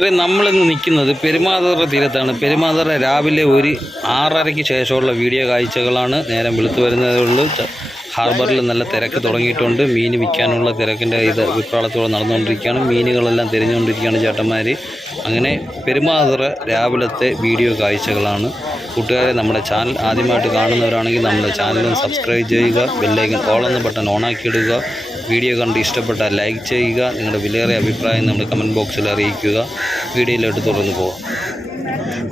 ഇത്രയും നമ്മളിന്ന് നിൽക്കുന്നത് പെരുമാതറ തീരത്താണ്. പെരുമാതറ രാവിലെ ഒരു ആറരയ്ക്ക് ശേഷമുള്ള വീഡിയോ കാഴ്ചകളാണ് നേരം വെളുത്തു വരുന്നതേ ഉള്ളൂ. ഹാർബറിൽ നല്ല തിരക്ക് തുടങ്ങിയിട്ടുണ്ട്. മീൻ വിൽക്കാനുള്ള തിരക്കിന്റെ ഇത് വിപ്രാളത്തോടെ നടന്നുകൊണ്ടിരിക്കുകയാണ്. മീനുകളെല്ലാം തിരഞ്ഞുകൊണ്ടിരിക്കുകയാണ് ചേട്ടന്മാർ. അങ്ങനെ പെരുമാതുറ രാവിലത്തെ വീഡിയോ കാഴ്ചകളാണ്. കൂട്ടുകാരെ നമ്മുടെ ചാനൽ ആദ്യമായിട്ട് കാണുന്നവരാണെങ്കിൽ നമ്മുടെ ചാനലും സബ്സ്ക്രൈബ് ചെയ്യുക ബെല്ലൈക്കൻ ഓൾ എന്ന ബട്ടൺ ഓണാക്കി ഇടുക. വീഡിയോ കണ്ട് ഇഷ്ടപ്പെട്ടാൽ ലൈക്ക് ചെയ്യുക. നിങ്ങളുടെ വിലയേറെ അഭിപ്രായം നമ്മുടെ കമന്റ് ബോക്സിൽ അറിയിക്കുക. വീഡിയോയിലോട്ട് തുടർന്ന് പോകാം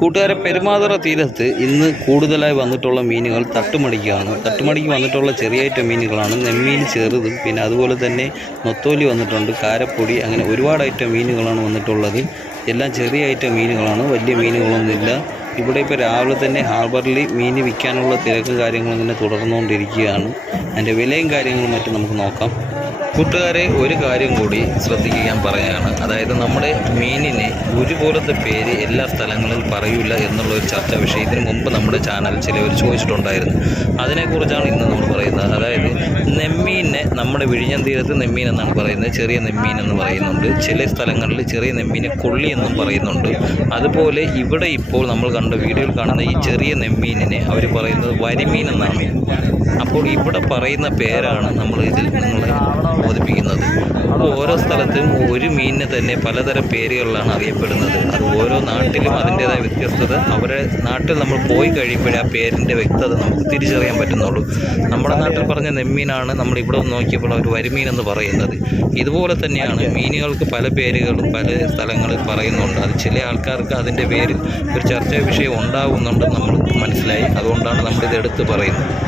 കൂട്ടുകാരെ പെരുമാതറ തീരത്ത് ഇന്ന് കൂടുതലായി വന്നിട്ടുള്ള മീനുകൾ തട്ടുമടിക്കാണ്. തട്ടുമടിക്ക് വന്നിട്ടുള്ള ചെറിയ ഐറ്റം മീനുകളാണ്. നെമ്മീൻ ചെറുതും പിന്നെ അതുപോലെ തന്നെ നൊത്തോലി വന്നിട്ടുണ്ട് കാരപ്പൊടി അങ്ങനെ ഒരുപാട് ഐറ്റം മീനുകളാണ് വന്നിട്ടുള്ളത്. എല്ലാം ചെറിയ ഐറ്റം മീനുകളാണ് വലിയ മീനുകളൊന്നുമില്ല. ഇവിടെ ഇപ്പോൾ രാവിലെ തന്നെ ഹാർബറിൽ മീൻ വിൽക്കാനുള്ള തിരക്കും കാര്യങ്ങളും ഇങ്ങനെ തുടർന്നുകൊണ്ടിരിക്കുകയാണ്. അതിന്റെ വിലയും കാര്യങ്ങളും മറ്റും നമുക്ക് നോക്കാം. കൂട്ടുകാരെ ഒരു കാര്യം കൂടി ശ്രദ്ധിക്കാൻ പറയുകയാണ്. അതായത് നമ്മുടെ മീനിനെ ഒരുപോലത്തെ പേര് എല്ലാ സ്ഥലങ്ങളിൽ പറയൂല എന്നുള്ള ഒരു ചർച്ചാ വിഷയം ഇതിനു മുമ്പ് നമ്മുടെ ചാനൽ ചിലവർ ചോദിച്ചിട്ടുണ്ടായിരുന്നു. അതിനെക്കുറിച്ചാണ് ഇന്ന് നമ്മൾ പറയുന്നത്. അതായത് നെമ്മീനെ നമ്മുടെ വിഴിഞ്ഞം തീരത്ത് നെമ്മീൻ എന്നാണ് പറയുന്നത്. ചെറിയ നെമ്മീൻ എന്ന് പറയുന്നുണ്ട്. ചില സ്ഥലങ്ങളിൽ ചെറിയ നെമ്മീനെ കൊള്ളി എന്നും പറയുന്നുണ്ട്. അതുപോലെ ഇവിടെ ഇപ്പോൾ നമ്മൾ കണ്ട വീഡിയോയിൽ കാണുന്ന ഈ ചെറിയ നെമ്മീനിനെ അവർ പറയുന്നത് വരിമീൻ എന്നാണ്. അപ്പോൾ ഇവിടെ പറയുന്ന പേരാണ് നമ്മൾ ഇതിൽ നിങ്ങളെ ബോധിപ്പിക്കുന്നത് അത് ഓരോ സ്ഥലത്തും ഒരു മീനിനെ തന്നെ പലതരം പേരുകളിലാണ് അറിയപ്പെടുന്നത്. അത് ഓരോ നാട്ടിലും അതിന്റേതായ വ്യത്യസ്തത. അവരെ നാട്ടിൽ നമ്മൾ പോയി കഴിയുമ്പോഴേ ആ പേരിന്റെ വ്യക്തത നമുക്ക് തിരിച്ചറിയാൻ പറ്റുന്നുള്ളൂ. നമ്മുടെ നാട്ടിൽ പറഞ്ഞ നെമ്മീനാണ് നമ്മൾ ഇവിടെ നോക്കിയപ്പോൾ അവർ വരിമീൻ എന്ന് പറയുന്നത്. ഇതുപോലെ തന്നെയാണ് മീനുകൾക്ക് പല പേരുകളും പല സ്ഥലങ്ങളിൽ പറയുന്നുണ്ട്. അത് ചില ആൾക്കാർക്ക് അതിന്റെ പേരിൽ ഒരു ചർച്ചാ വിഷയം ഉണ്ടാകുന്നുണ്ടെന്ന് നമ്മൾ മനസ്സിലായി. അതുകൊണ്ടാണ് നമ്മളിത് എടുത്ത് പറയുന്നത്.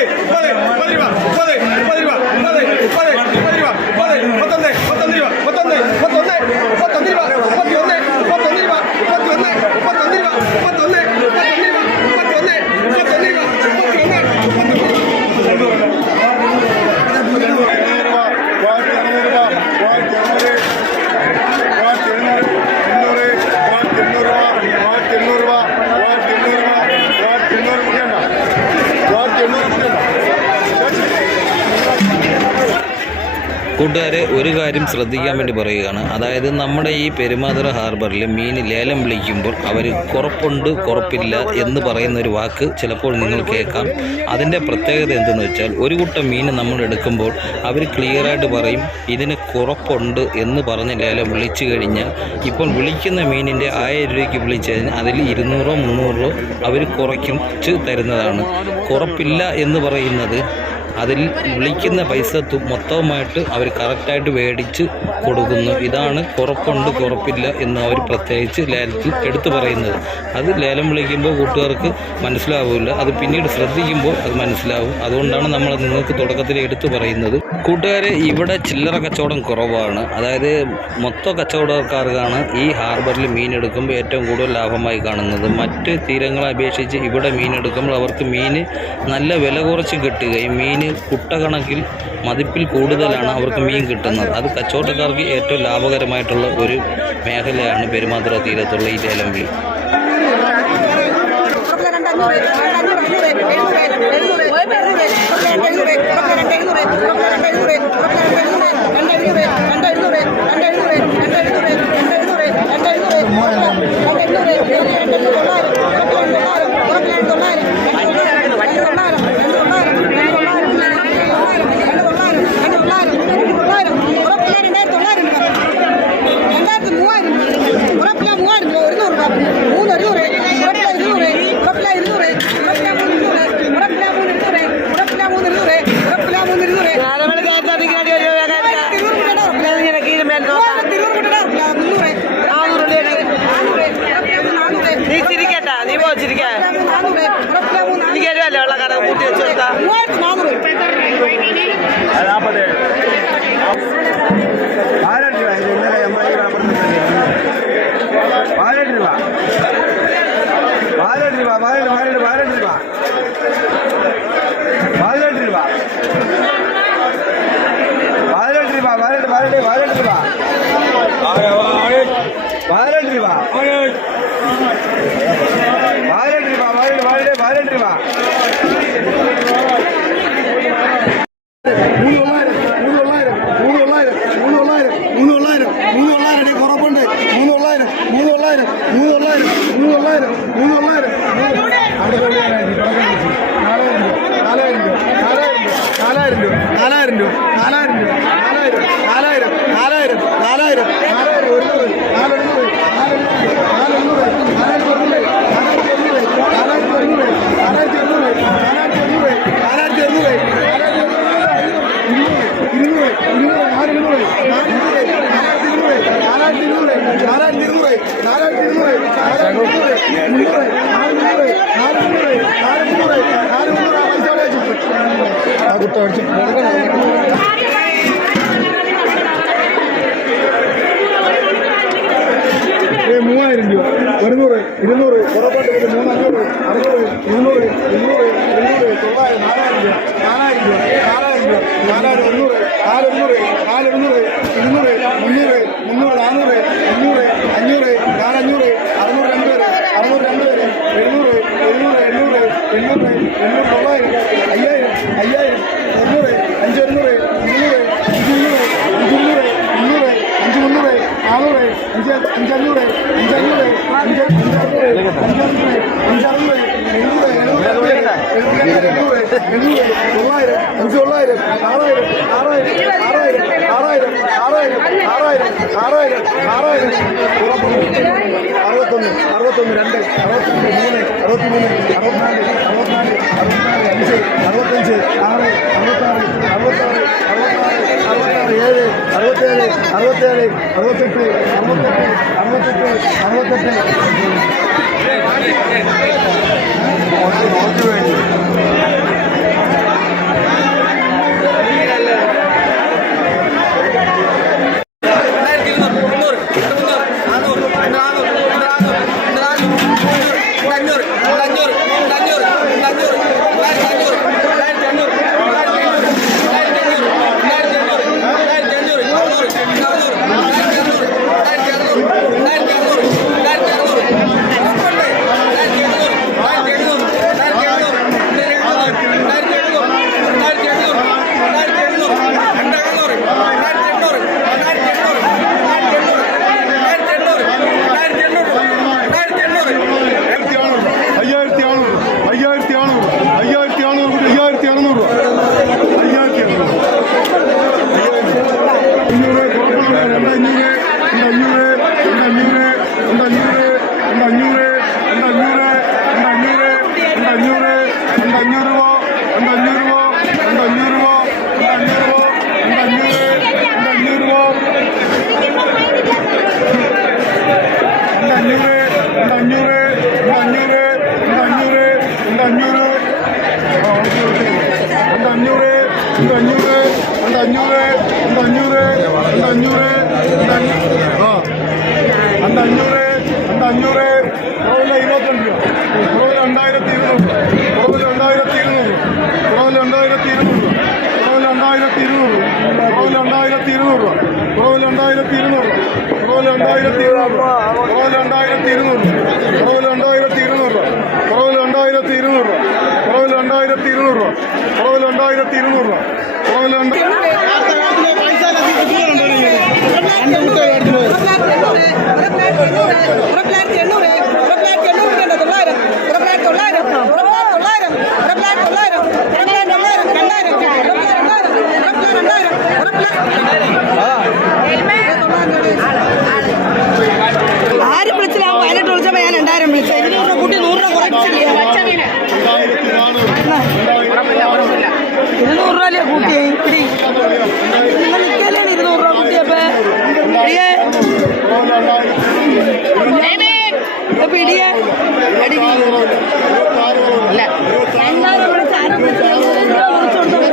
കൂട്ടുകാരെ ഒരു കാര്യം ശ്രദ്ധിക്കാൻ വേണ്ടി പറയുകയാണ്. അതായത് നമ്മുടെ ഈ പെരുമാതുറ ഹാർബറിൽ മീൻ ലേലം വിളിക്കുമ്പോൾ അവർ കുറപ്പുണ്ട് കുറപ്പില്ല എന്ന് പറയുന്ന ഒരു വാക്ക് ചിലപ്പോൾ നിങ്ങൾ കേൾക്കാം. അതിന്റെ പ്രത്യേകത എന്തെന്ന് വെച്ചാൽ ഒരു കൂട്ടം മീൻ നമ്മൾ എടുക്കുമ്പോൾ അവർ ക്ലിയറായിട്ട് പറയും ഇതിന് കുറപ്പുണ്ട് എന്ന് പറഞ്ഞ് ലേലം വിളിച്ചു കഴിഞ്ഞാൽ ഇപ്പോൾ വിളിക്കുന്ന മീനിന്റെ ആയിരം രൂപയ്ക്ക് വിളിച്ചു കഴിഞ്ഞാൽ അതിൽ ഇരുന്നൂറോ മുന്നൂറോ അവർ കുറയ്ക്കും തരുന്നതാണ്. കുറപ്പില്ല എന്ന് പറയുന്നത് അതിൽ വിളിക്കുന്ന പൈസ മൊത്തവുമായിട്ട് അവർ കറക്റ്റായിട്ട് മേടിച്ച് കൊടുക്കുന്നു. ഇതാണ് കുറപ്പുണ്ട് കുറപ്പില്ല എന്ന് അവർ പ്രത്യേകിച്ച് ലേലത്തിൽ എടുത്തു പറയുന്നത്. അത് ലേലം വിളിക്കുമ്പോൾ കൂട്ടുകാർക്ക് മനസ്സിലാവില്ല. അത് പിന്നീട് ശ്രദ്ധിക്കുമ്പോൾ അത് മനസ്സിലാവും. അതുകൊണ്ടാണ് നമ്മൾ നിങ്ങൾക്ക് തുടക്കത്തിൽ എടുത്തു പറയുന്നത്. കൂട്ടുകാരെ ഇവിടെ ചില്ലറ കച്ചവടം കുറവാണ്. അതായത് മൊത്ത കച്ചവടക്കാർക്കാണ് ഈ ഹാർബറിൽ മീൻ എടുക്കുമ്പോൾ ഏറ്റവും കൂടുതൽ ലാഭമായി കാണുന്നത്. മറ്റ് തീരങ്ങളെ അപേക്ഷിച്ച് ഇവിടെ മീൻ എടുക്കുമ്പോൾ അവർക്ക് മീൻ നല്ല വില കുറച്ച് കിട്ടുകയും മീൻ കുട്ടകണക്കിൽ മതിപ്പിൽ കൂടുതലാണ് അവർക്ക് മീൻ കിട്ടുന്നത്. അത് കച്ചവടക്കാർക്ക് ഏറ്റവും ലാഭകരമായിട്ടുള്ള ഒരു മേഖലയാണ് പെരുമാതുറ തീരത്തുള്ള ഈ ലേലം വിളി நாற்பது bueno, uno രൂപ ഒരുന്നൂറ് ഇരുന്നൂറ് പുറത്തോട്ട് ഒരു മൂന്നഞ്ഞൂറ് അറുന്നൂറ് ഇരുന്നൂറ് ഇരുന്നൂറ് ഇരുന്നൂറ് തൊള്ളായിരം നാലായിരം നാലായിരം നാലായിരം നാലായിരം ഒരുന്നൂറ് നാലെണ്ണൂറ് നാലെണ്ണൂറ് ഇരുന്നൂറ് മുന്നൂറ് മുന്നൂറ് നാനൂറ് അഞ്ഞൂറ് അഞ്ഞൂറ് നാലഞ്ഞൂറ് അറുന്നൂറ് രണ്ട് പേര് അറുന്നൂറ് രണ്ട് പേര് എഴുന്നൂറ് എഴുന്നൂറ് എണ്ണൂറ് എണ്ണൂറ് എണ്ണൂറ് തൊള്ളായിരം അയ്യായിരം അയ്യായിരം అరవై తొమ్మిది అంటే అరవై తొమ్మిది మూడు అరవై తొమ్మిది అరవై నాలుగు అరవై నాలుగు అరవై నాలుగు అంచె అరవై ఆరు అరవై ఆరు అరవై ఆరు అరవై ఆరు అరవై ఆరు ఏడు అరవై ఏడు అరవై ఏడు అరవై ఒకటి అరవై ఒకటి అరవై ఒకటి అరవై ఒకటి രണ്ടഞ്ഞൂറ് രണ്ടഞ്ഞൂറ് രണ്ടഞ്ഞൂറ് രണ്ടഞ്ഞൂറ് രണ്ടഞ്ഞൂറ് ആ. രണ്ടഞ്ഞൂറ് രണ്ടഞ്ഞൂറ് കുറവില്ല ഇരുപത്തിരണ്ട് രൂപ കുറവില്ല രണ്ടായിരത്തി ഇരുന്നൂറ് കുറവില്ല രണ്ടായിരത്തി ഇരുന്നൂറ് കുറവില്ല രണ്ടായിരത്തി ഇരുന്നൂറ് കുറവില്ല രണ്ടായിരത്തി ഇരുന്നൂറ് കുറവില്ല രണ്ടായിരത്തി ഇരുന്നൂറ് കുറവില്ല രണ്ടായിരത്തി ഇരുന്നൂറ് കുറവില്ല രണ്ടായിരത്തി ഇരുന്നൂറ് കുറവില്ല രണ്ടായിരത്തി ഇരുന്നൂറ് കുറവില്ല രണ്ടായിരത്തി ഇരുന്നൂറ് രൂപ. കുറവിൽ രണ്ടായിരത്തി ഇരുന്നൂറ് രൂപ. കുറവിൽ രണ്ട് പിടിയേ? അടിക്ക്. അല്ല രണ്ടായിരം വിളിച്ച് ആരും വിളിച്ചില്ല. ഇരുന്നൂറ് രൂപ വിളിച്ചു കൊടുത്തപ്പോ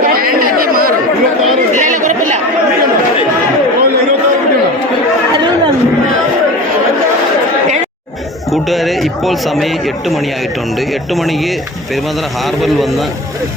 കൂട്ടുകാരെ ഇപ്പോൾ സമയം എട്ട് മണിയായിട്ടുണ്ട്. എട്ട് മണിക്ക് പെരുമാതുറ ഹാർബറിൽ വന്ന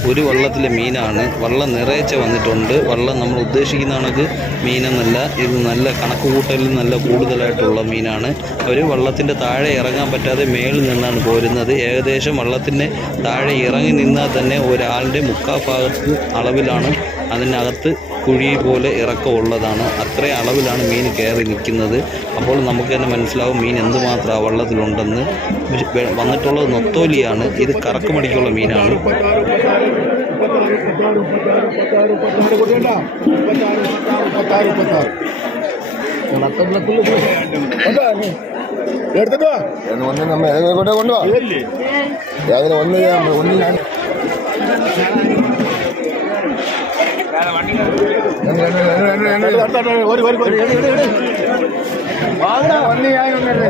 ഒരു വള്ളത്തിലെ മീനാണ്. വള്ളം നിറയച്ച വന്നിട്ടുണ്ട്. വള്ളം നമ്മൾ ഉദ്ദേശിക്കുന്ന കണക്ക് മീനെന്നല്ല. ഇത് നല്ല കണക്ക് കൂട്ടലിൽ നല്ല കൂടുതലായിട്ടുള്ള മീനാണ്. അവർ വള്ളത്തിന്റെ താഴെ ഇറങ്ങാൻ പറ്റാതെ മേളിൽ നിന്നാണ് പോരുന്നത്. ഏകദേശം വള്ളത്തിന്റെ താഴെ ഇറങ്ങി നിന്നാൽ തന്നെ ഒരാളുടെ മുക്കാ ഭാഗത്ത് അളവിലാണ് അതിനകത്ത് കുഴി പോലെ ഇറക്കമുള്ളതാണ്. അത്രയും അളവിലാണ് മീൻ കയറി നിൽക്കുന്നത്. അപ്പോൾ നമുക്ക് തന്നെ മനസ്സിലാവും മീൻ എന്തുമാത്രം ആ വള്ളത്തിലുണ്ടെന്ന് വന്നിട്ടുള്ളത് നൊത്തോലിയാണ്. ഇത് കറക്കുമടിക്കുള്ള മീനാണ്. എടുത്തിട്ട് ഒന്ന് അതിന് ഒന്ന് ഞാൻ ഒന്ന് ഞാൻ ഒരു ഒരു ഒരു ഒന്ന് ഞാൻ ഒന്നല്ലേ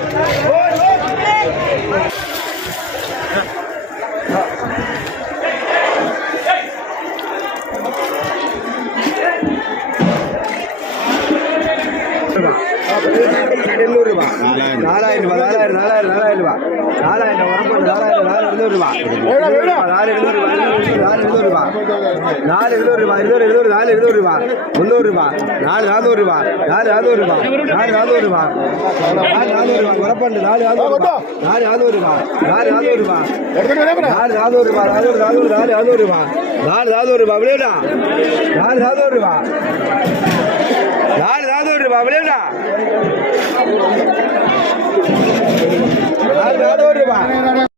முந்நூறு ரூபா நாலு நானூறு ரூபா நாலு நானூறு ரூபா நாலு நானூறு ரூபா நாலு நானூறு ரூபா உரப்பண்டு நாலு நானூறு ரூபா நாலு நானூறு ரூபா நாலு நானூறு ரூபா நாலு நானூறு ரூபா நானூறு நானூறு நாலு நானூறு ரூபா நாலு நானூறு ரூபா விளையாடா நாலு நானூறு ரூபா நாலு நானூறு ரூபா விளையாடா நாலு நானூறு ரூபா